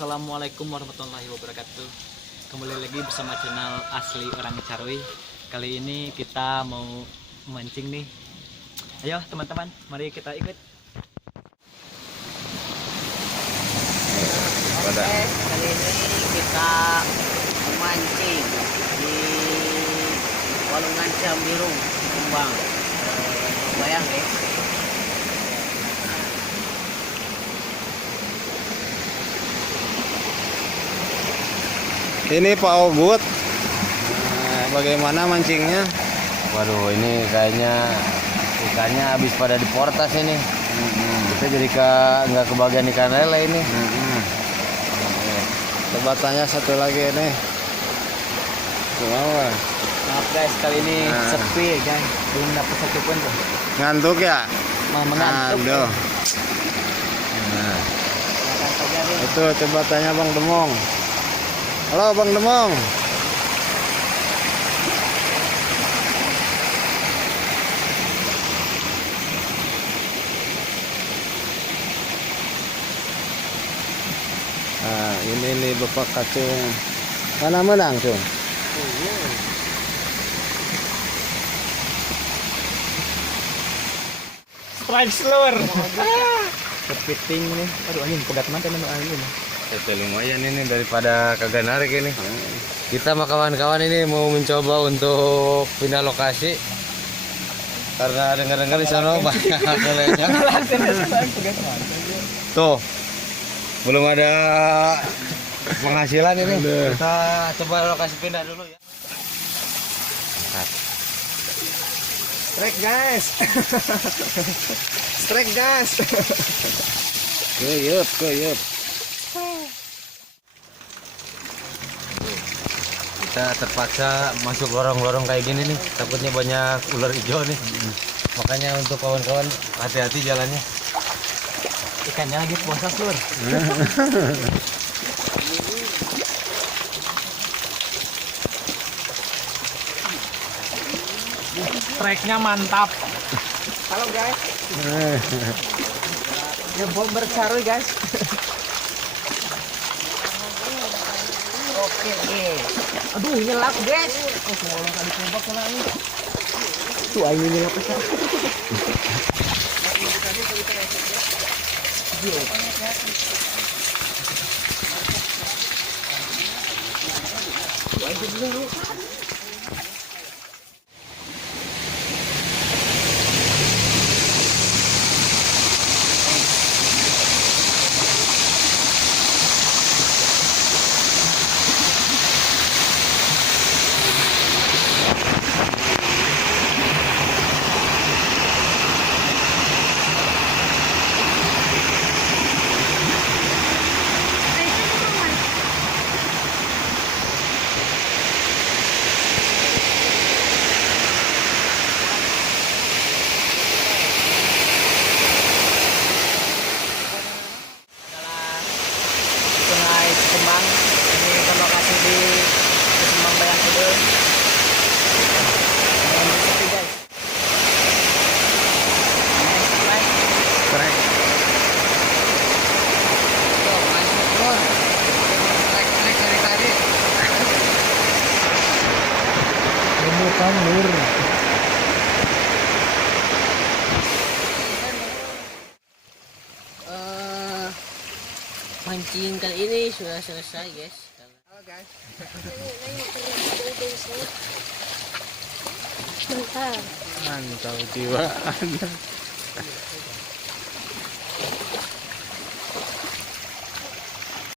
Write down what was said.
Assalamualaikum warahmatullahi wabarakatuh. Kembali lagi bersama channel Asli Orang Carui. Kali ini kita mau memancing nih. Ayo teman-teman, mari kita ikut. Oke, kali ini kita memancing di Walungan Ciambiru, Jombang. Bayang ya. Ini Pak Ogut, bagaimana mancingnya? Waduh, ini kayaknya ikannya habis pada diportas ini. Kita jadi nggak kebagian ikan lele ini. Coba tanya satu lagi nih. Gimana? Maaf guys, kali ini sepi guys. Belum dapat satu pun tuh. Ngantuk ya? Mau mengantuk. Aduh. Nah, itu coba tanya Bang Demong. Halo Bang Demong. Nah, ini nih Bapak Kacung. Mana menang, Cung? Strike slower. Kepiting nih. Aduh anjing pegat mantan sama angin. Itu lumayan ini daripada kagak narik ini. Kita sama kawan-kawan ini mau mencoba untuk pindah lokasi karena dengar-dengar di sana banyak lelenya. Tuh, belum ada penghasilan ini. Kita coba lokasi pindah dulu ya. Strike guys. Strike guys. Kuyup. Kita terpaksa masuk lorong-lorong kayak gini nih, takutnya banyak ular hijau nih. Makanya untuk kawan-kawan hati-hati jalannya. Ikannya lagi puasa lur. Strike-nya mantap. Halo guys. Ya bomber carui guys. Oke. Aduh nyelap guys. Oh semua kali tembak kena ini. Tuh aing nyelap besar. Sungai Cikembang, ini ke lokasi di Cikembang Bayang Kidul. Ini sepi guys. Strike. Tuh, masuk lur. Trek dari tadi. Remutan lur. Mancing kali ini sudah selesai guys. Halo guys. Mantap jiwa.